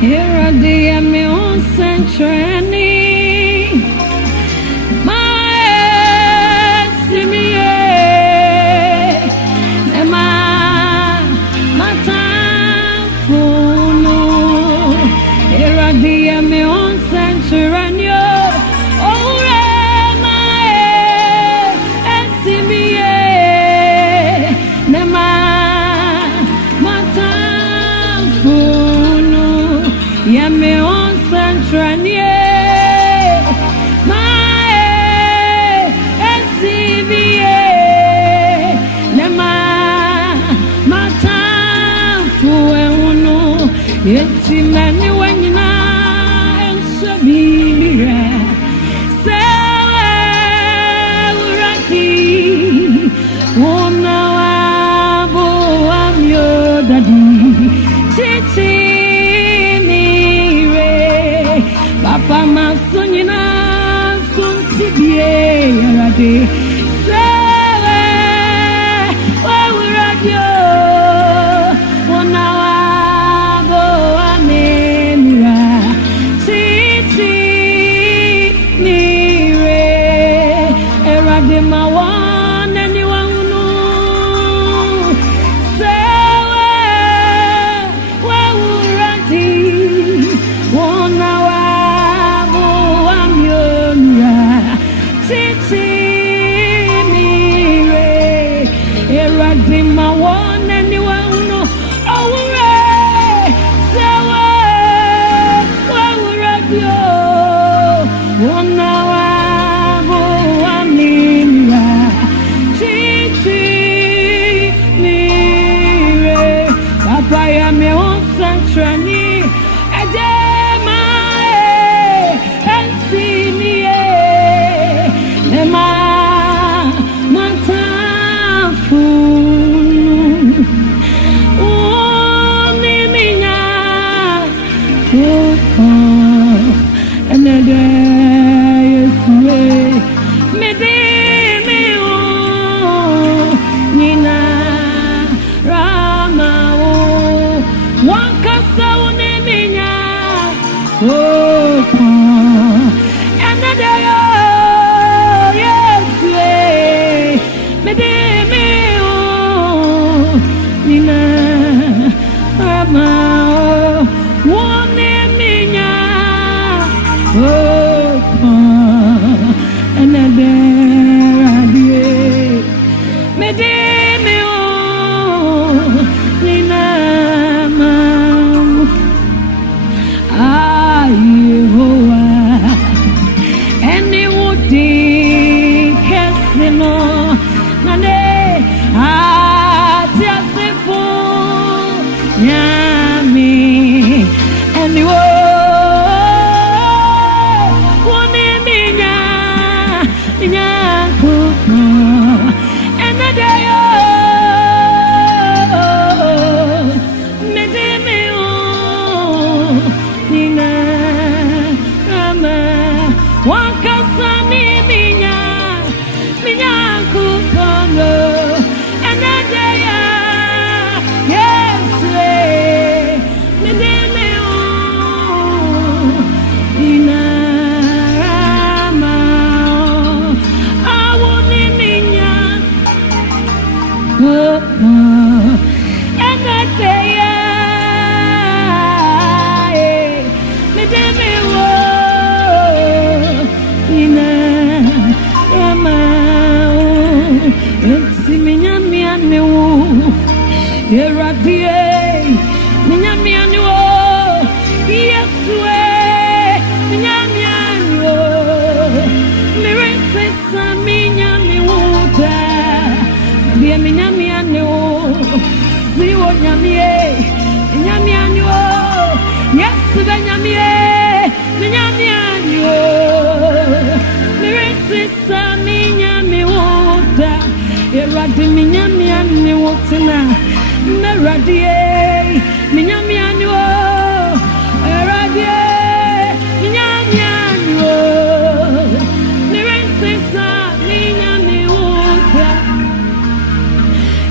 Here are the me on century. My simie, my time for no. Here are the me on century. Oh, my simie, my time for no. Yeah, me on century. Yeti mani wanyina ensabira sewe uraki wona wabo amyo dadi titi nire papa masonyina suntibie yarade sewe uraki wona my one and you know, say where would I be? One hour, I'm your titi me, eradi my one and you know, oh, say where would I be? One hour. I me on century, a day my and see me, my time fool. Oh, Mimina, oh, and a day is way, me day me, oh, Nina. Oh, and the day, yes, me de me, oh, Nina, Rama, one name, oh, and the day, me de me, oh, Nina,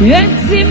It's me,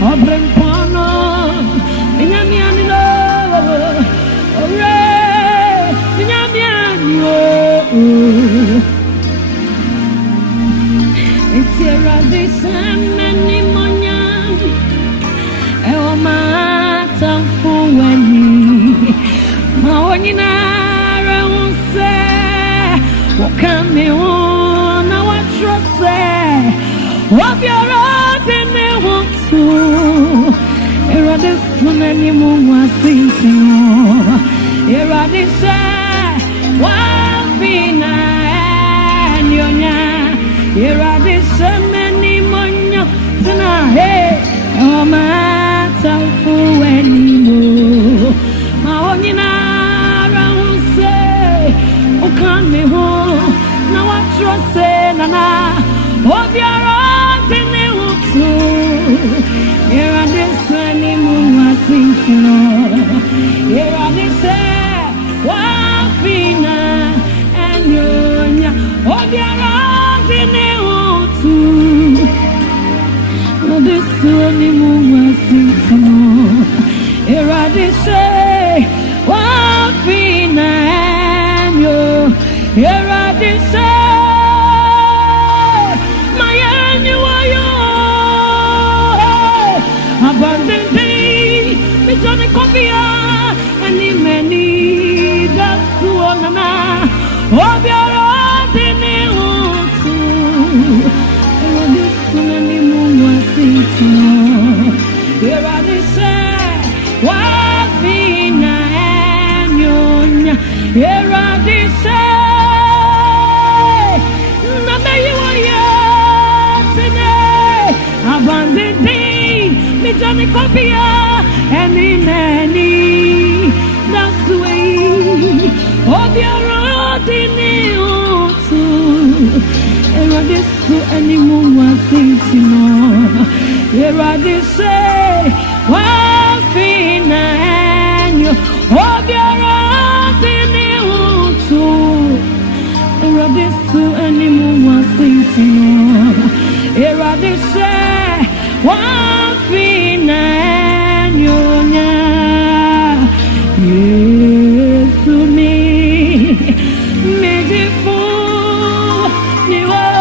Obrempono, Minyamiano, Ore, Minyamiano. It's here at this many monyan, Eomata for when Mawanina won't say, what can me on our trust say, what you're out in the want to. Here at this many monyan, here at this Wafina and Yonya. Here are the so many monyo tonight. Oh, my for anymore. My only round say, oh, come me home. Now I trust say, Nana. Oh, you're out in the wood too. Here are the sunny moon was singing. Here are the say, Wafina and Yonya. Oh, you're out in the this sunny moon was singing. Here I say, Wafina and you. Here I say, my annual abundant day, me Johnny Copia, and in many that's one of your ordinary. Here are the say, Wafina and Yonya. Here are the say, Nana you are here today. Abandoned day, me Johnny Copia, and in any that's the way of your ordinary too. Here are the so anyone was thinking. Here are the say, Wafina and you. Oh, you're out in the wood too. Here are the so anyone was thinking. Here are the say, Wafina and you. Yes, to me, beautiful, you are.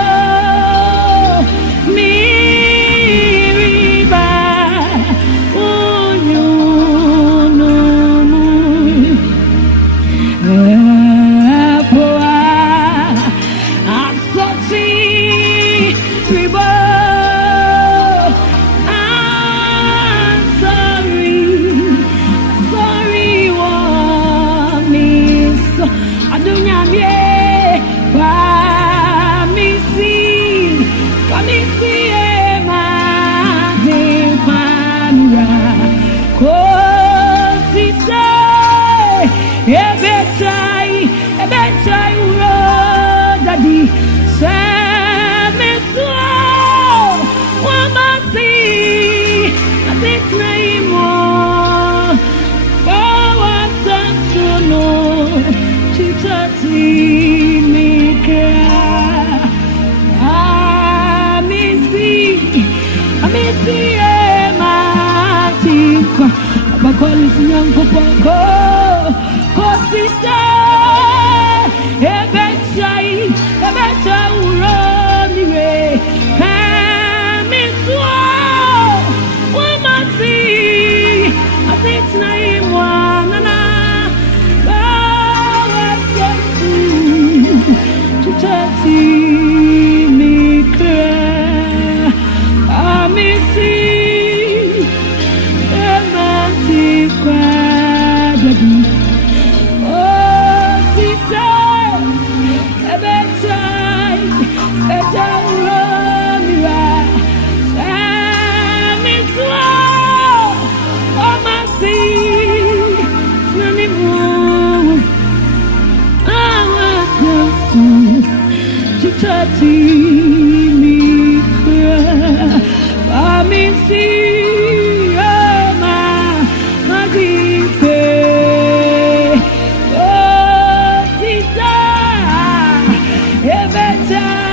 Bakolis young Popoko, Cosisa, Ebetai, Uraniwe, Hamiswa, Wamasi, Atitna Imwana, Bawa Setu, Chutati, Mikra, Amisi. Better